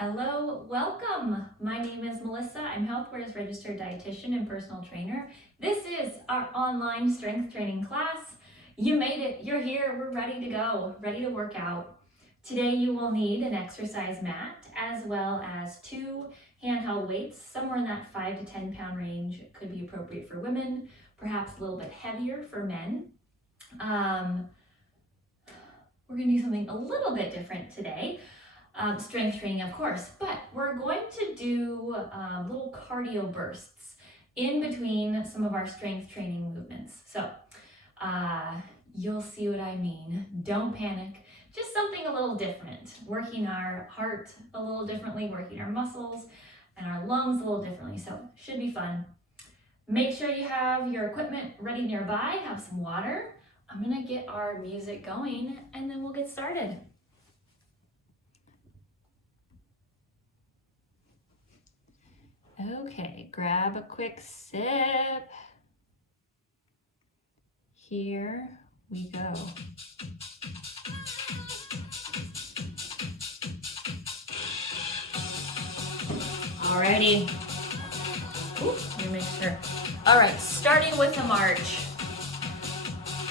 Hello, welcome. My name is Melissa. I'm HealthWare's registered dietitian and personal trainer. This is our online strength training class. You made it, you're here, we're ready to go, ready to work out. Today you will need an exercise mat as well as 2 handheld weights, somewhere in that 5 to 10 pound range. It could be appropriate for women, perhaps a little bit heavier for men. We're gonna do something a little bit different today. Strength training, of course, but we're going to do little cardio bursts in between some of our strength training movements. So you'll see what I mean. Don't panic. Just something a little different. Working our heart a little differently, working our muscles and our lungs a little differently. So should be fun. Make sure you have your equipment ready nearby. Have some water. I'm gonna get our music going and then we'll get started. Okay, grab a quick sip. Here we go. Alrighty. Ooh, let me make sure. All right, starting with the march.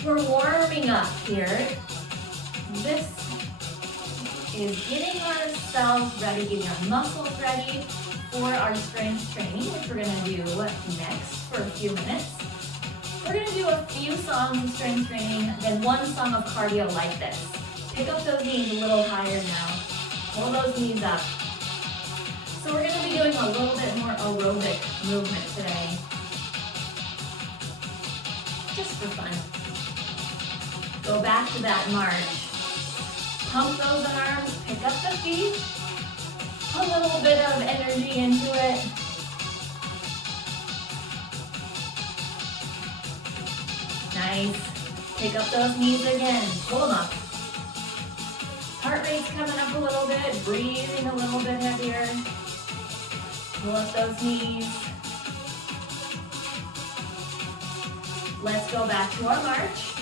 We're warming up here. This is getting ourselves ready, getting our muscles ready for our strength training, which we're gonna do next for a few minutes. We're gonna do a few songs of strength training, then one song of cardio like this. Pick up those knees a little higher now. Pull those knees up. So we're gonna be doing a little bit more aerobic movement today. Just for fun. Go back to that march. Pump those arms, pick up the feet. A little bit of energy into it. Nice. Pick up those knees again. Pull them up. Heart rate's coming up a little bit. Breathing a little bit heavier. Pull up those knees. Let's go back to our march.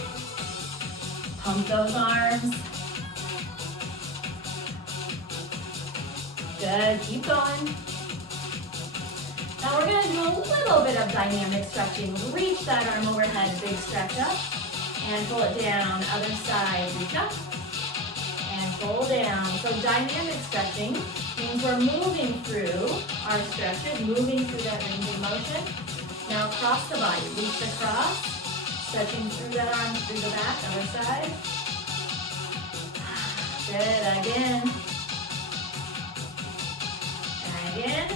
Pump those arms. Good, keep going. Now we're gonna do a little bit of dynamic stretching. Reach that arm overhead, big stretch up, and pull it down. Other side, reach up, and pull down. So dynamic stretching means we're moving through our stretches, moving through that range of motion. Now across the body, reach across, stretching through that arm, through the back, other side. Good, again. Again.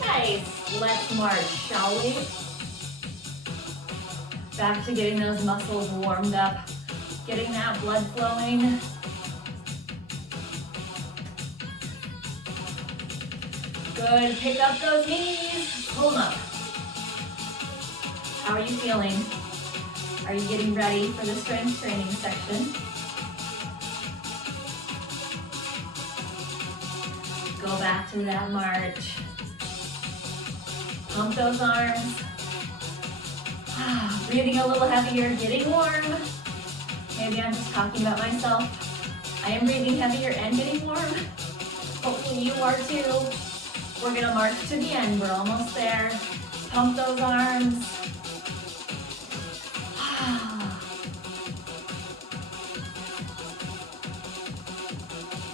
Nice. Let's march, shall we? Back to getting those muscles warmed up, getting that blood flowing. Good. Pick up those knees. Pull them up. How are you feeling? Are you getting ready for the strength training section? Go back to that march. Pump those arms. Breathing a little heavier, getting warm. Maybe I'm just talking about myself. I am breathing heavier and getting warm. Hopefully you are too. We're gonna march to the end. We're almost there. Pump those arms.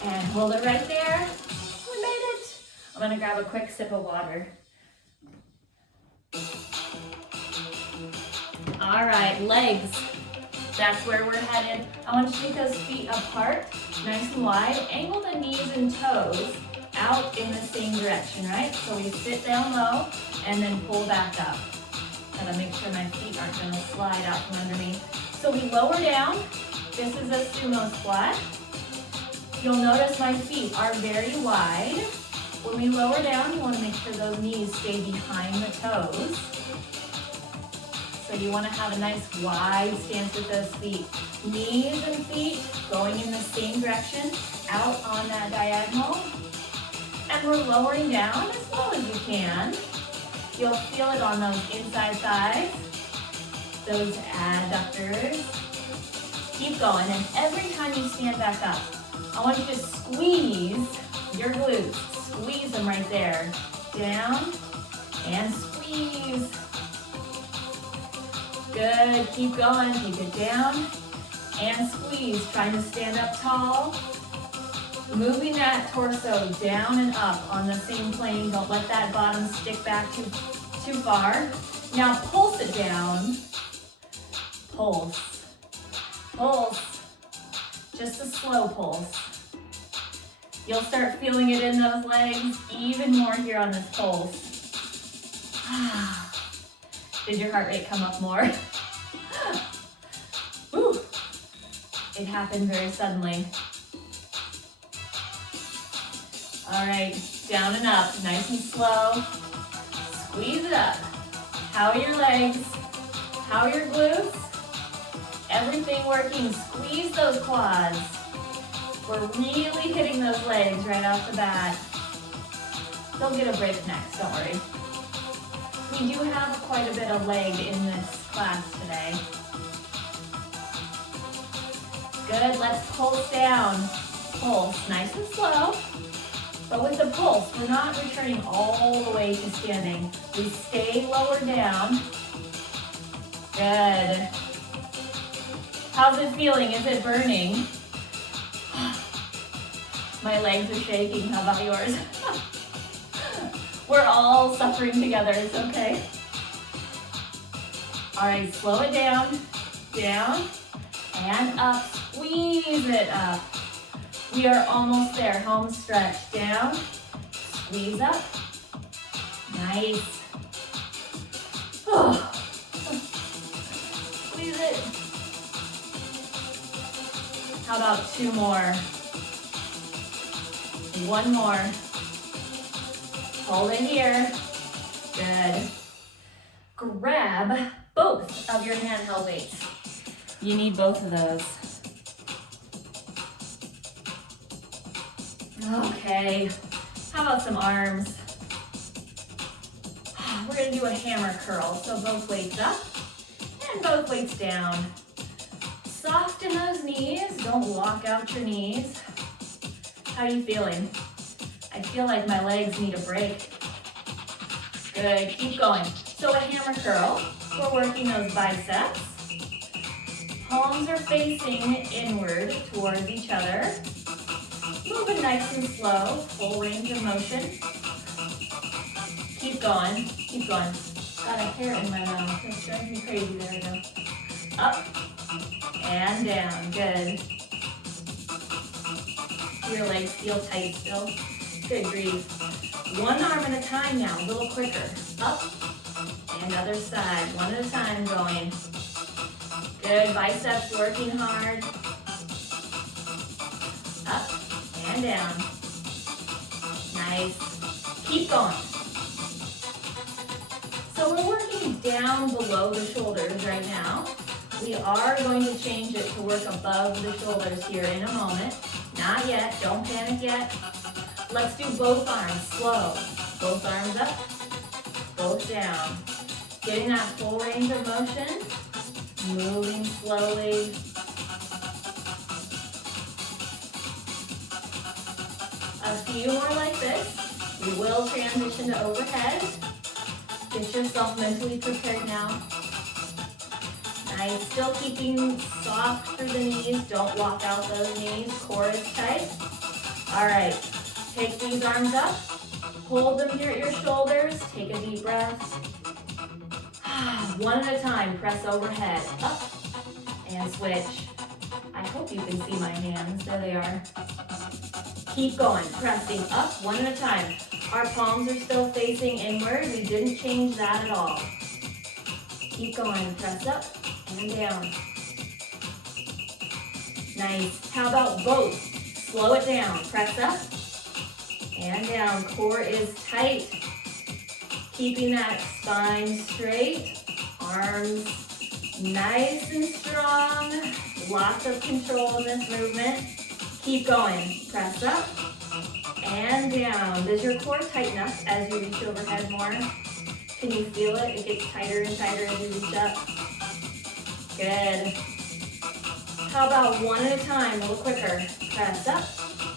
And hold it right there. I'm gonna grab a quick sip of water. All right, legs. That's where we're headed. I want you to take those feet apart, nice and wide. Angle the knees and toes out in the same direction, right? So we sit down low and then pull back up. Gotta make sure my feet aren't gonna slide out from underneath. So we lower down. This is a sumo squat. You'll notice my feet are very wide. When we lower down, you want to make sure those knees stay behind the toes. So you want to have a nice wide stance with those feet. Knees and feet going in the same direction, out on that diagonal. And we're lowering down as low as you can. You'll feel it on those inside thighs, those adductors. Keep going, and every time you stand back up, I want you to squeeze your glutes. Squeeze them right there. Down and squeeze. Good, keep going, keep it down and squeeze. Trying to stand up tall. Moving that torso down and up on the same plane. Don't let that bottom stick back too far. Now pulse it down. Pulse, pulse, just a slow pulse. You'll start feeling it in those legs even more here on this pulse. Did your heart rate come up more? Woo. It happened very suddenly. All right, down and up, nice and slow. Squeeze it up. How are your legs? How are your glutes? Everything working. Squeeze those quads. We're really hitting those legs right off the bat. They'll get a break next, don't worry. We do have quite a bit of leg in this class today. Good, let's pulse down. Pulse, nice and slow. But with the pulse, we're not returning all the way to standing. We stay lower down. Good. How's it feeling? Is it burning? My legs are shaking. How about yours? We're all suffering together. It's okay. All right, slow it down. Down and up. Squeeze it up. We are almost there. Home stretch. Down. Squeeze up. Nice. Oh. Squeeze it. How about two more? One more. Hold it here. Good. Grab both of your handheld weights. You need both of those. Okay. How about some arms? We're going to do a hammer curl. So both weights up and both weights down. Soften those knees. Don't lock out your knees. How are you feeling? I feel like my legs need a break. Good, keep going. So a hammer curl, we're working those biceps. Palms are facing inward towards each other. Moving nice and slow, full range of motion. Keep going, keep going. Got a hair in my mouth, that's driving me crazy, there we go. Up and down, good. Your legs feel tight still. Good, breathe. One arm at a time now, a little quicker. Up and other side, one at a time going. Good, biceps working hard. Up and down. Nice. Keep going. So we're working down below the shoulders right now. We are going to change it to work above the shoulders here in a moment. Not yet, don't panic yet. Let's do both arms, slow. Both arms up, both down. Getting that full range of motion, moving slowly. A few more like this. We will transition to overhead. Get yourself mentally prepared now. Nice, still keeping soft through the knees. Don't lock out those knees, core is tight. All right, take these arms up. Hold them here at your shoulders. Take a deep breath. One at a time, press overhead. Up and switch. I hope you can see my hands. There they are. Keep going, pressing up one at a time. Our palms are still facing inward. We didn't change that at all. Keep going, press up and down. Nice. How about both? Slow it down. Press up and down. Core is tight. Keeping that spine straight. Arms nice and strong. Lots of control in this movement. Keep going. Press up and down. Does your core tighten up as you reach overhead more? Can you feel it? It gets tighter and tighter as you reach up. Good. How about one at a time, a little quicker. Press up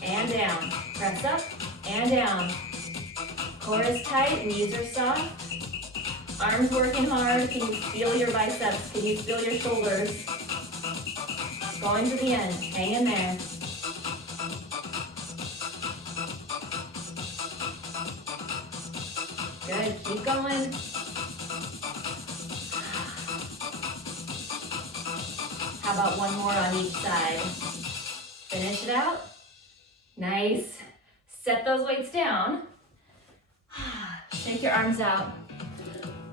and down. Press up and down. Core is tight, knees are soft. Arms working hard. Can you feel your biceps? Can you feel your shoulders? Going to the end. Hang in there. Good. Keep going. How about one more on each side? Finish it out. Nice. Set those weights down. Take your arms out.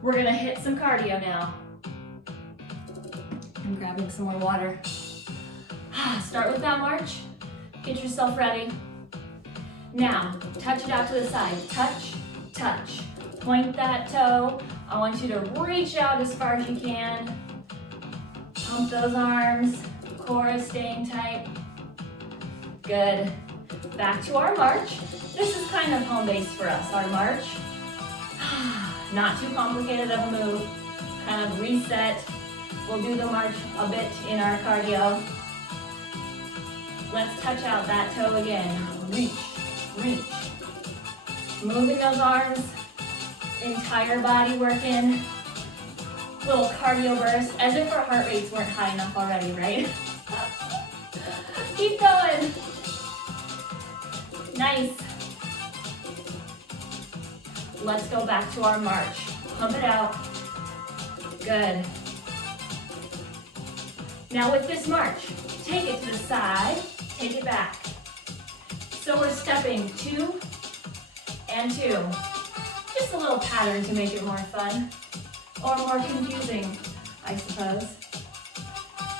We're gonna hit some cardio now. I'm grabbing some more water. Start with that march. Get yourself ready. Now, touch it out to the side. Touch, touch. Point that toe. I want you to reach out as far as you can. Pump those arms. Core is staying tight. Good. Back to our march. This is kind of home base for us, our march. Not too complicated of a move. Kind of reset. We'll do the march a bit in our cardio. Let's touch out that toe again. Reach, reach. Moving those arms. Entire body working. Little cardio burst, as if our heart rates weren't high enough already, right? Keep going. Nice. Let's go back to our march. Pump it out. Good. Now with this march, take it to the side, take it back. So we're stepping 2 and 2. Just a little pattern to make it more fun. Or more confusing, I suppose.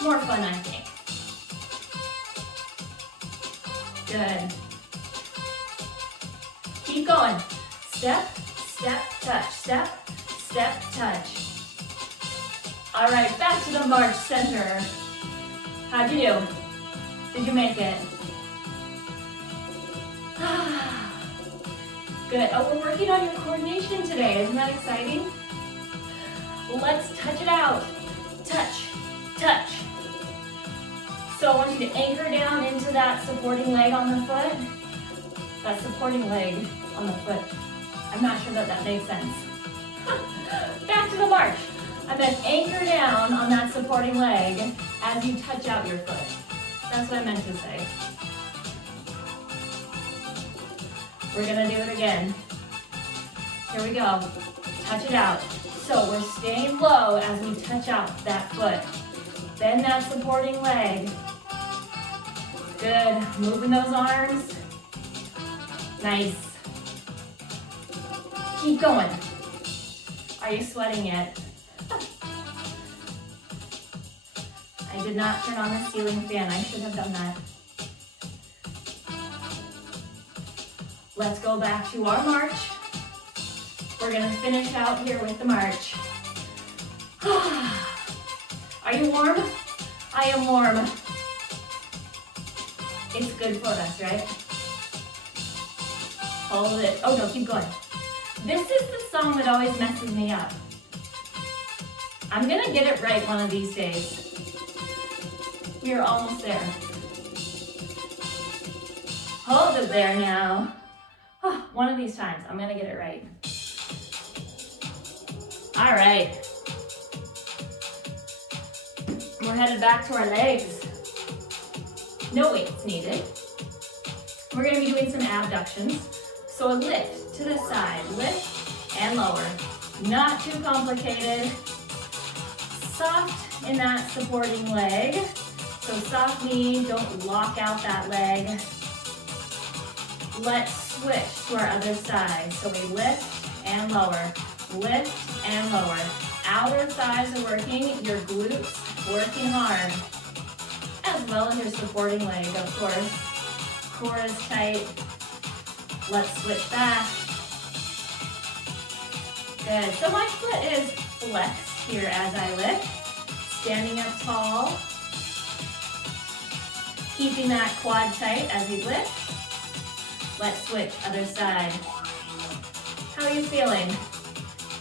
More fun, I think. Good. Keep going. Step, step, touch. Step, step, touch. All right, back to the march center. How'd you do? Did you make it? Good. Oh, we're working on your coordination today. Isn't that exciting? Let's touch it out. Touch, touch. So I want you to anchor down into that supporting leg on the foot. That supporting leg on the foot. I'm not sure that makes sense. Back to the march. I'm going to anchor down on that supporting leg as you touch out your foot. That's what I meant to say. We're going to do it again. Here we go. Touch it out. So we're staying low as we touch out that foot. Bend that supporting leg. Good. Moving those arms. Nice. Keep going. Are you sweating yet? I did not turn on the ceiling fan. I should have done that. Let's go back to our march. We're gonna finish out here with the march. Are you warm? I am warm. It's good for us, right? Hold it. Oh no, keep going. This is the song that always messes me up. I'm gonna get it right one of these days. We are almost there. Hold it there now. One of these times, I'm gonna get it right. All right. We're headed back to our legs. No weights needed. We're gonna be doing some abductions. So a lift to the side, lift and lower. Not too complicated. Soft in that supporting leg. So soft knee, don't lock out that leg. Let's switch to our other side. So we lift and lower, lift and lower. Outer thighs are working, your glutes working hard, as well as your supporting leg, of course. Core is tight. Let's switch back. Good. So my foot is flexed here as I lift. Standing up tall. Keeping that quad tight as we lift. Let's switch, other side. How are you feeling?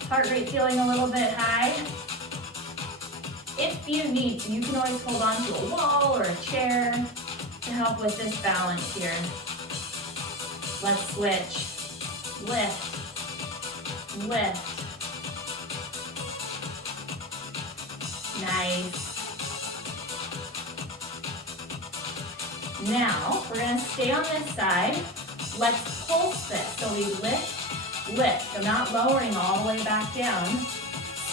Heart rate feeling a little bit high? If you need to, you can always hold on to a wall or a chair to help with this balance here. Let's switch. Lift, lift. Nice. Now, we're gonna stay on this side. Let's pulse this. So we lift, lift. So not lowering all the way back down.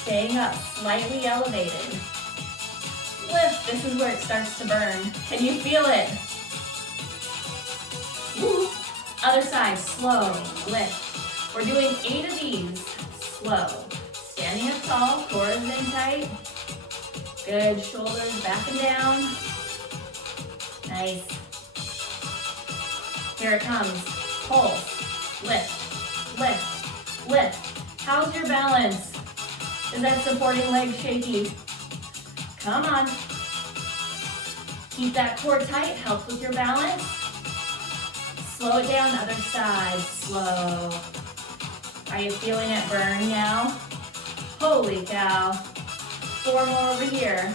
Staying up, slightly elevated. Lift, this is where it starts to burn. Can you feel it? Woo. Other side, slow, lift. We're doing 8 of these, slow. Standing up tall, core is in tight. Good, shoulders back and down. Nice. Here it comes. Pulse, lift, lift, lift. How's your balance? Is that supporting leg shaky? Come on. Keep that core tight, helps with your balance. Slow it down, other side, slow. Are you feeling it burn now? Holy cow. 4 more over here.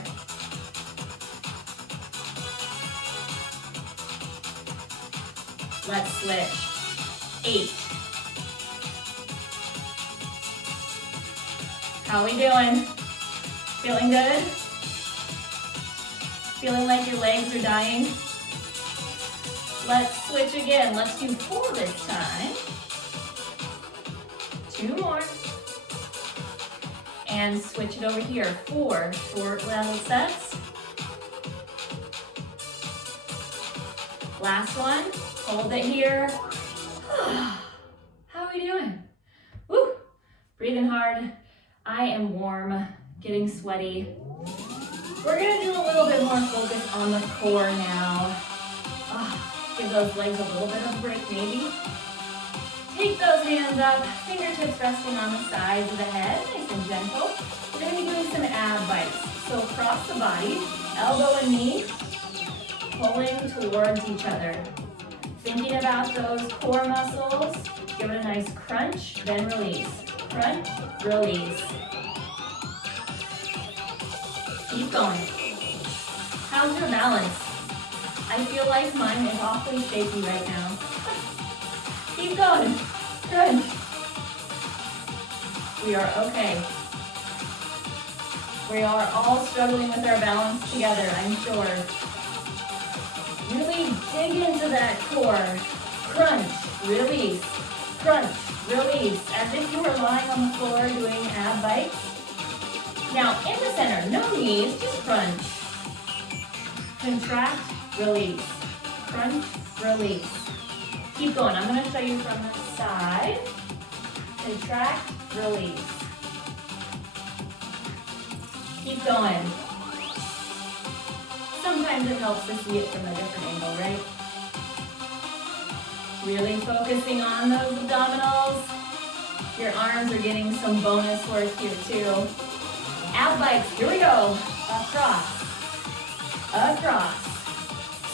Let's switch. 8. How we doing? Feeling good? Feeling like your legs are dying? Let's switch again. Let's do 4 this time. 2 more. And switch it over here. 4 short level sets. Last one. Hold it here. How are we doing? Woo! Breathing hard. I am warm, getting sweaty. We're gonna do a little bit more focus on the core now. Give those legs a little bit of a break maybe. Take those hands up, fingertips resting on the sides of the head, nice and gentle. We're gonna be doing some ab bites. So across the body, elbow and knee, pulling towards each other. Thinking about those core muscles, give it a nice crunch, then release. Crunch, release. Keep going. How's your balance? I feel like mine is awfully shaky right now. Keep going. Good. We are okay. We are all struggling with our balance together, I'm sure. Really dig into that core. Crunch, release. Crunch, release. As if you were lying on the floor doing ab bites. Now, in the center, no knees, just crunch. Contract, release. Crunch, release. Keep going. I'm going to show you from the side. Contract, release. Keep going. Sometimes it helps to see it from a different angle, right? Really focusing on those abdominals. Your arms are getting some bonus work here too. Ab bites, here we go. Across. Across.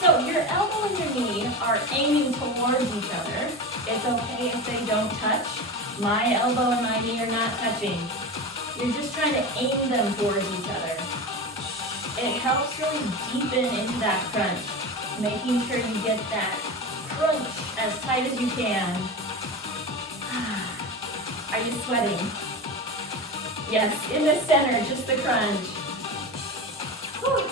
So your elbow and your knee are aiming towards each other. It's okay if they don't touch. My elbow and my knee are not touching. You're just trying to aim them towards each other. It helps really deepen into that crunch, making sure you get that crunch as tight as you can. Are you sweating? Yes, in the center, just the crunch. Whew.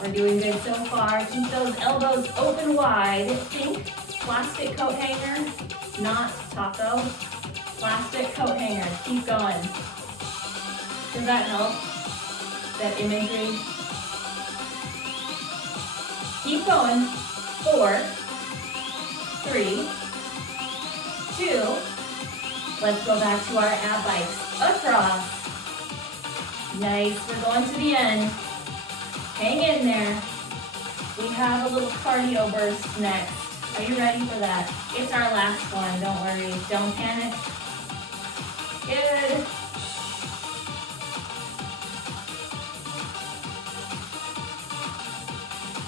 We're doing good so far. Keep those elbows open wide. Think plastic coat hanger, not taco. Plastic coat hanger. Keep going. Does that help? That imagery? Keep going. 4, 3, 2. Let's go back to our ab bites. Across. Nice. We're going to the end. Hang in there. We have a little cardio burst next. Are you ready for that? It's our last one. Don't worry. Don't panic. Good.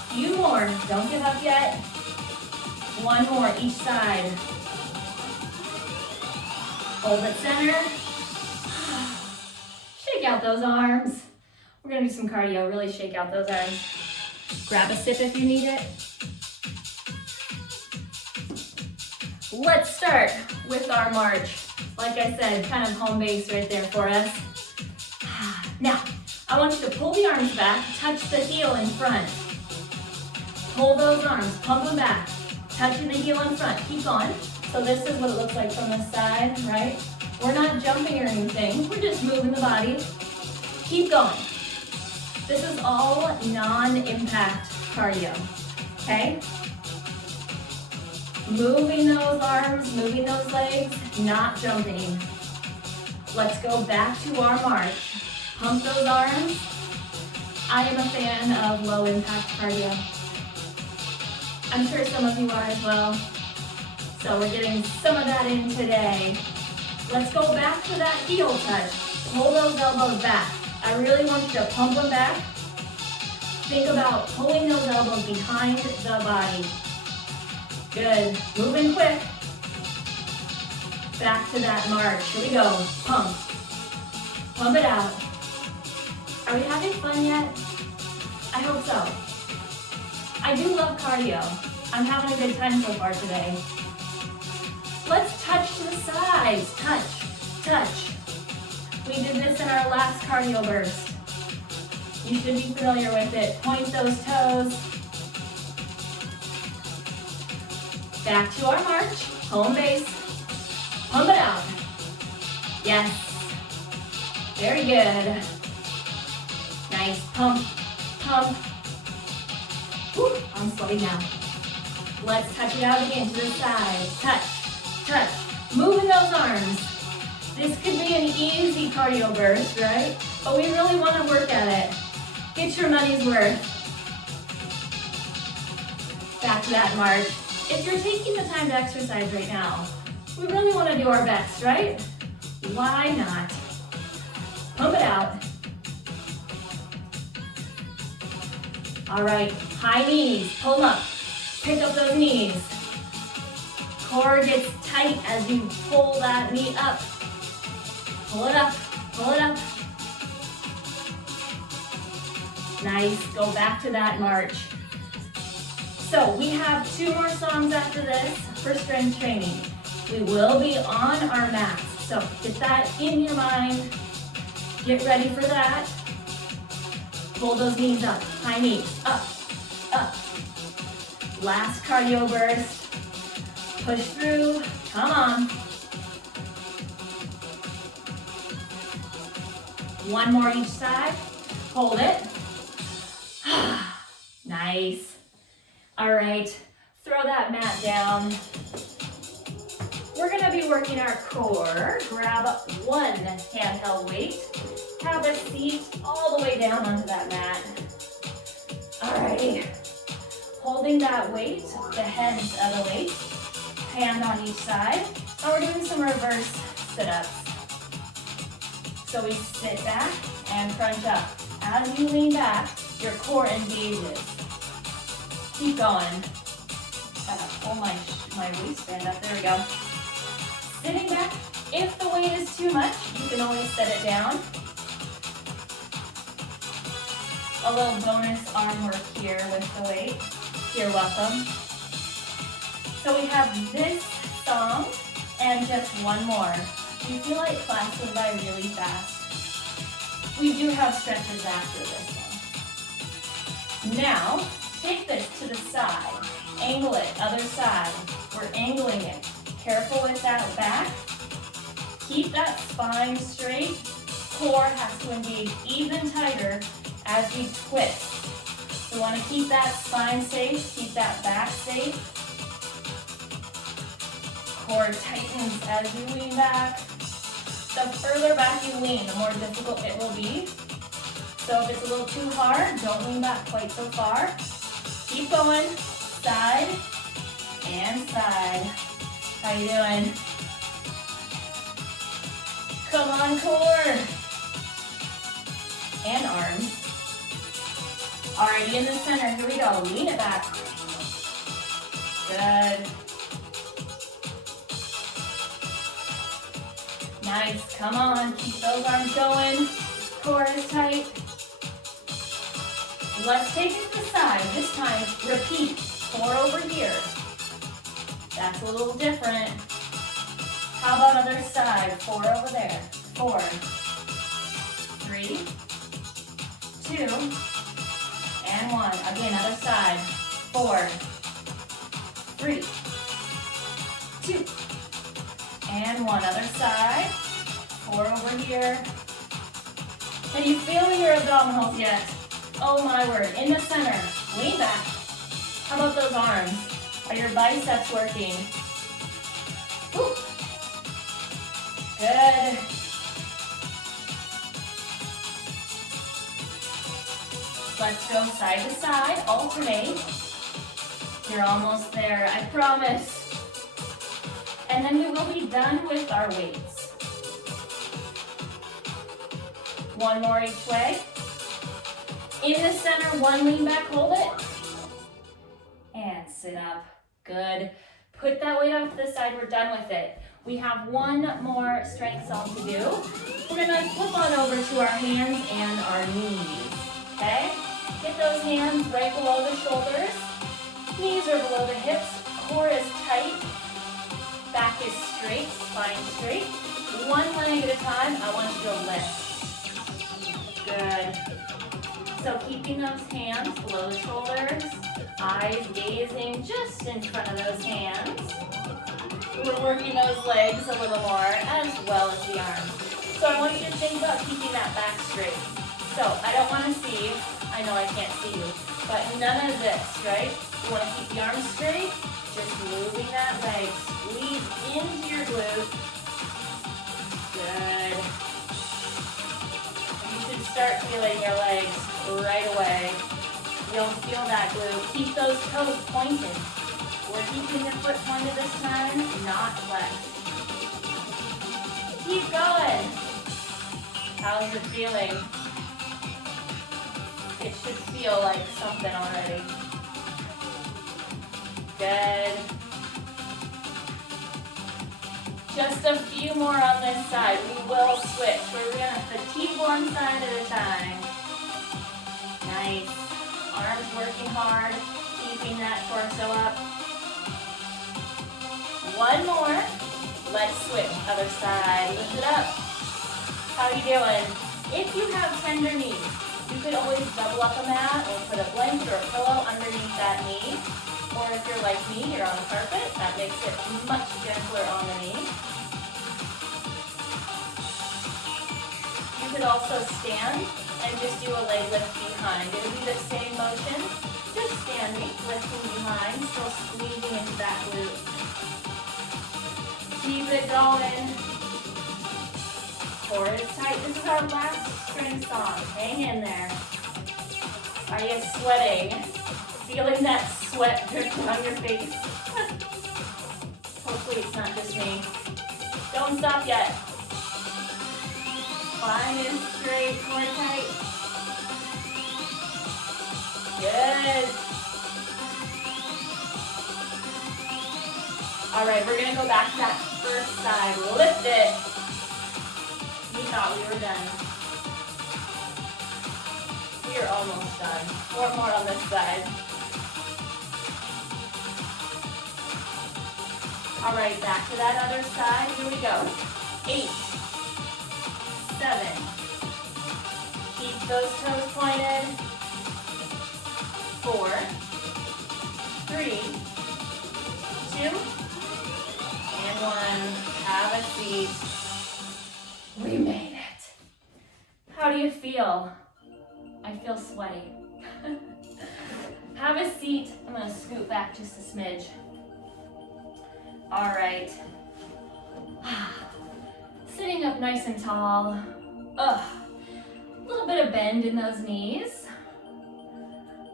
Few more. Don't give up yet. 1 more each side. Hold it center. Shake out those arms. We're gonna do some cardio, really shake out those arms. Grab a sip if you need it. Let's start with our march. Like I said, kind of home base right there for us. Now, I want you to pull the arms back, touch the heel in front. Pull those arms, pump them back, touching the heel in front. Keep going. So this is what it looks like from the side, right? We're not jumping or anything. We're just moving the body. Keep going. This is all non-impact cardio, okay? Moving those arms, moving those legs, not jumping. Let's go back to our march. Pump those arms. I am a fan of low impact cardio. I'm sure some of you are as well. So we're getting some of that in today. Let's go back to that heel touch. Pull those elbows back. I really want you to pump them back. Think about pulling those elbows behind the body. Good. Moving quick. Back to that march. Here we go. Pump. Pump it out. Are we having fun yet? I hope so. I do love cardio. I'm having a good time so far today. Let's touch to the sides. Touch, touch. We did this in our last cardio burst. You should be familiar with it. Point those toes. Back to our march. Home base. Pump it out. Yes. Very good. Nice. Pump, pump. Whew, I'm slowing down. Let's touch it out again to the side. Touch, touch. Moving those arms. This could be an easy cardio burst, right? But we really want to work at it. Get your money's worth. Back to that march. If you're taking the time to exercise right now, we really want to do our best, right? Why not? Pump it out. All right, high knees, pull up. Pick up those knees. Core gets tight as you pull that knee up. Pull it up, pull it up. Nice, go back to that march. So we have 2 more songs after this for strength training. We will be on our mats, so get that in your mind. Get ready for that. Pull those knees up, high knees, up, up. Last cardio burst. Push through, come on. One more each side, hold it. Nice. All right, throw that mat down. We're gonna be working our core. Grab one handheld weight. Have a seat all the way down onto that mat. Alrighty. Holding that weight, the heads of the weight, hand on each side. And we're doing some reverse sit-ups. So we sit back and crunch up. As you lean back, your core engages. Keep going. Gotta pull my waistband up. There we go. Sitting back. If the weight is too much, you can always set it down. A little bonus arm work here with the weight. You're welcome. So we have this song and just one more. Do you feel like class went by really fast? We do have stretches after this one. Now, take this to the side. Angle it, other side. We're angling it. Careful with that back. Keep that spine straight. Core has to engage even tighter as we twist. We want to keep that spine safe, keep that back safe. Core tightens as you lean back. The further back you lean, the more difficult it will be. So if it's a little too hard, don't lean back quite so far. Keep going, side and side. How you doing? Come on, core. And arms. Alrighty, in the center, here we go. Lean it back. Good. Nice, come on. Keep those arms going. Core is tight. Let's take it to the side. This time, repeat. Core over here. That's a little different. How about other side? 4 over there. 4, 3, 2, and 1. Again, other side. 4, 3, 2, and 1. Other side. 4 over here. Can you feel your abdominals yet? Oh my word. In the center. Lean back. How about those arms? Are your biceps working? Woo. Good. Let's go side to side, alternate. You're almost there, I promise. And then we will be done with our weights. One more each way. In the center, one lean back, hold it. And sit up. Good. Put that weight off to the side, we're done with it. We have one more strength song to do. We're gonna flip on over to our hands and our knees, okay? Get those hands right below the shoulders. Knees are below the hips, core is tight, back is straight, spine straight. One leg at a time, I want you to lift. Good. So keeping those hands below the shoulders, eyes gazing just in front of those hands. We're working those legs a little more as well as the arms. So I want you to think about keeping that back straight. So I don't want to see, I know I can't see you, but none of this, right? You want to keep the arms straight, just moving that leg. Squeeze into your glute. Good. You should start feeling your legs right away. You'll feel that glute. Keep those toes pointed. We're keeping your foot pointed this time, not left. Keep going. How's it feeling? It should feel like something already. Good. Just a few more on this side. We will switch. We're going to fatigue one side at a time. Nice. Arms working hard, keeping that torso up. One more. Let's switch. Other side. Lift it up. How are you doing? If you have tender knees, you could always double up a mat or put a blanket or a pillow underneath that knee. Or if you're like me, you're on the carpet. That makes it much gentler on the knee. You could also stand and just do a leg lift behind. It'll be the same motion, just standing, lifting behind, still squeezing into that glute. Keep it going. Core is tight. This is our last strength song. Hang in there. Are you sweating? Feeling that sweat drip on your face? Hopefully it's not just me. Don't stop yet. Spine is straight, core tight. Good. All right, we're gonna go back to that first side. Lift it. We thought we were done. We are almost done. 4 more on this side. All right, back to that other side. Here we go. 8, 7. Keep those toes pointed. 4, 3, 2, and 1. Have a seat. We made it. How do you feel? I feel sweaty. Have a seat. I'm gonna scoot back just a smidge. All right. Sitting up nice and tall. A little bit of bend in those knees.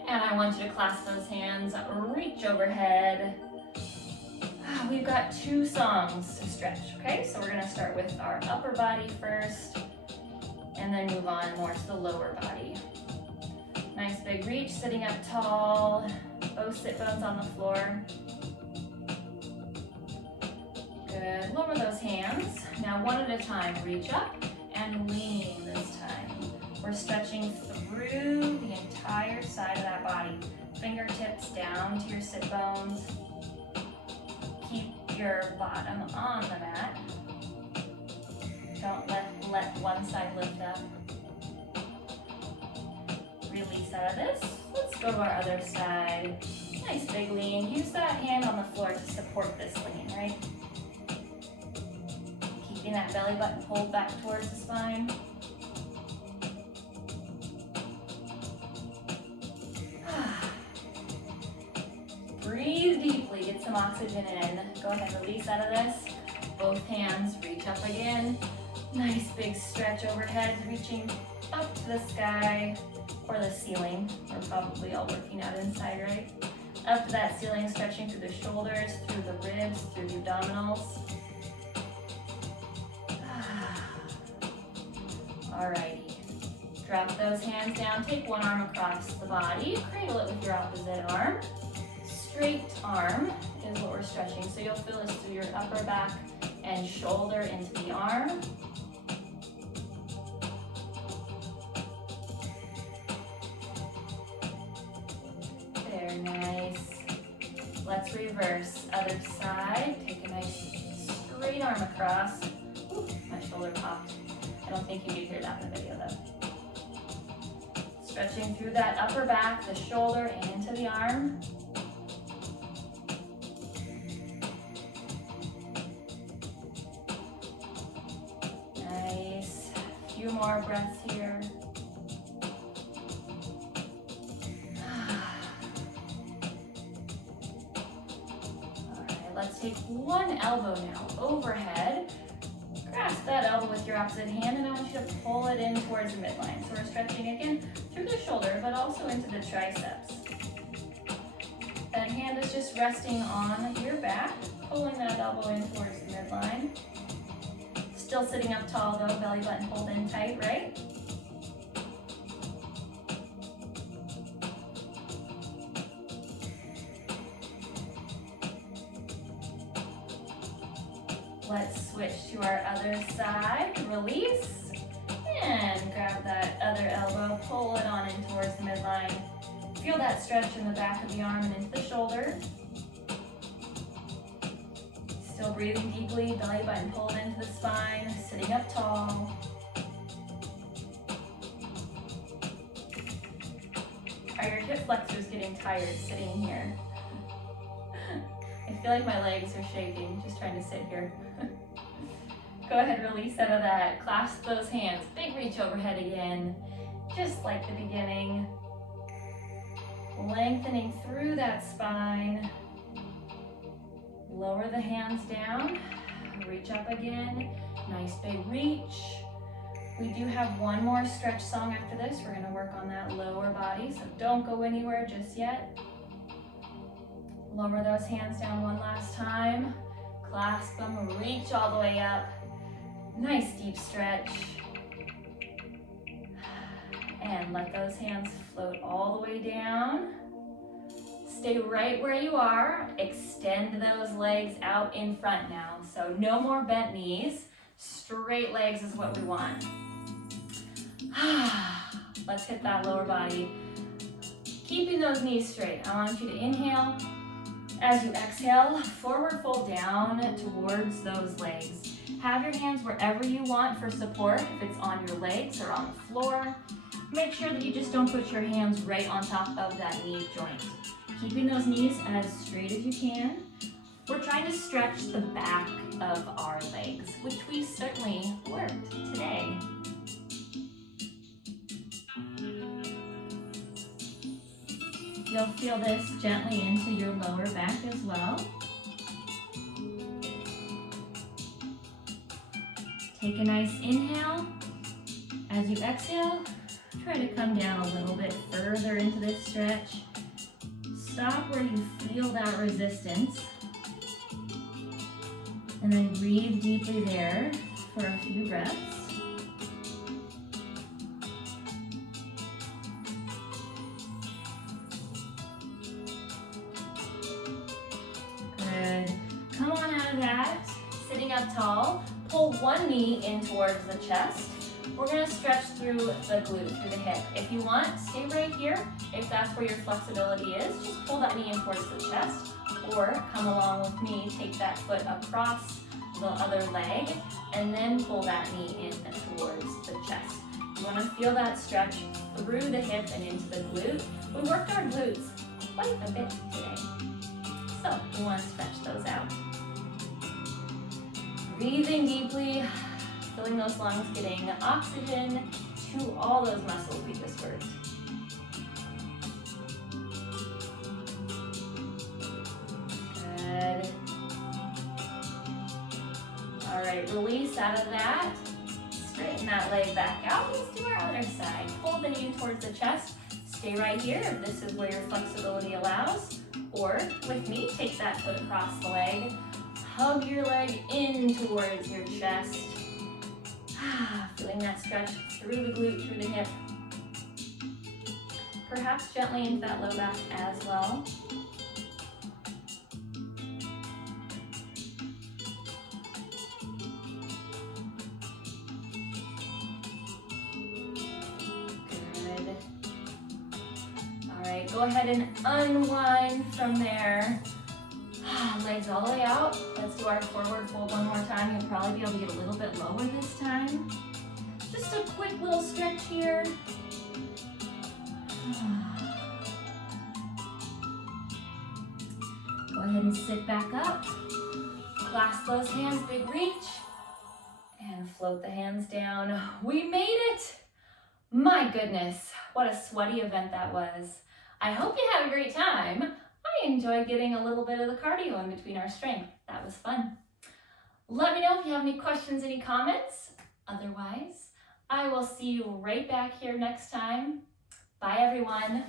And I want you to clasp those hands, reach overhead. We've got 2 songs to stretch, okay? So we're gonna start with our upper body first, and then move on more to the lower body. Nice big reach, sitting up tall, both sit bones on the floor. Good, lower those hands. Now one at a time, reach up and lean this time. We're stretching through the entire side of that body. Fingertips down to your sit bones. Keep your bottom on the mat. Don't let one side lift up. Release out of this. Let's go to our other side. Nice big lean. Use that hand on the floor to support this lean, right? Keeping that belly button pulled back towards the spine. Breathe deeply, get some oxygen in. Go ahead, release out of this. Both hands, reach up again. Nice big stretch overhead, reaching up to the sky or the ceiling. We're probably all working out inside, right? Up to that ceiling, stretching through the shoulders, through the ribs, through the abdominals. Alrighty. Drop those hands down, take one arm across the body, cradle it with your opposite arm. Straight arm is what we're stretching. So you'll feel this through your upper back and shoulder into the arm. Very nice. Let's reverse. Other side. Take a nice straight arm across. Ooh, my shoulder popped. I don't think you could hear that in the video though. Stretching through that upper back, the shoulder, and into the arm. Nice. A few more breaths here. Let's take one elbow now overhead. Grasp that elbow with your opposite hand, and I want you to pull it in towards the midline. So we're stretching again through the shoulder, but also into the triceps. That hand is just resting on your back, pulling that elbow in towards the midline. Still sitting up tall though, belly button pulled in tight, right? Let's switch to our other side, release, and grab that other elbow, pull it on in towards the midline. Feel that stretch in the back of the arm and into the shoulder. Still breathing deeply, belly button pulled into the spine, sitting up tall. Are your hip flexors getting tired sitting here? I feel like my legs are shaking, just trying to sit here. Go ahead, release out of that. Clasp those hands. Big reach overhead again, just like the beginning. Lengthening through that spine. Lower the hands down. Reach up again. Nice big reach. We do have one more stretch song after this. We're going to work on that lower body, so don't go anywhere just yet. Lower those hands down one last time. Clasp them, reach all the way up. Nice deep stretch. And let those hands float all the way down. Stay right where you are. Extend those legs out in front now. So no more bent knees. Straight legs is what we want. Let's hit that lower body. Keeping those knees straight. I want you to inhale. As you exhale, forward fold down towards those legs. Have your hands wherever you want for support, if it's on your legs or on the floor. Make sure that you just don't put your hands right on top of that knee joint. Keeping those knees as straight as you can. We're trying to stretch the back of our legs, which we certainly worked today. You'll feel this gently into your lower back as well. Take a nice inhale. As you exhale, try to come down a little bit further into this stretch. Stop where you feel that resistance. And then breathe deeply there for a few breaths. Good. Come on out of that. Sitting up tall. Pull one knee in towards the chest. We're going to stretch through the glute, through the hip. If you want, stay right here. If that's where your flexibility is, just pull that knee in towards the chest. Or come along with me, take that foot across the other leg, and then pull that knee in towards the chest. You want to feel that stretch through the hip and into the glute. We worked our glutes quite a bit today, so we want to stretch those out. Breathing deeply, filling those lungs, getting oxygen to all those muscles we just worked. Good. All right, release out of that. Straighten that leg back out. Let's do our other side. Pull the knee towards the chest. Stay right here if this is where your flexibility allows. Or with me, take that foot across the leg. Hug your leg in towards your chest. Feeling that stretch through the glute, through the hip. Perhaps gently into that low back as well. Good. All right, go ahead and unwind from there. Legs all the way out. Let's do our forward fold one more time. You'll probably be able to get a little bit lower this time. Just a quick little stretch here. Go ahead and sit back up. Clasp those hands, big reach. And float the hands down. We made it! My goodness, what a sweaty event that was. I hope you had a great time. I enjoyed getting a little bit of the cardio in between our strength. That was fun. Let me know if you have any questions, any comments. Otherwise, I will see you right back here next time. Bye, everyone.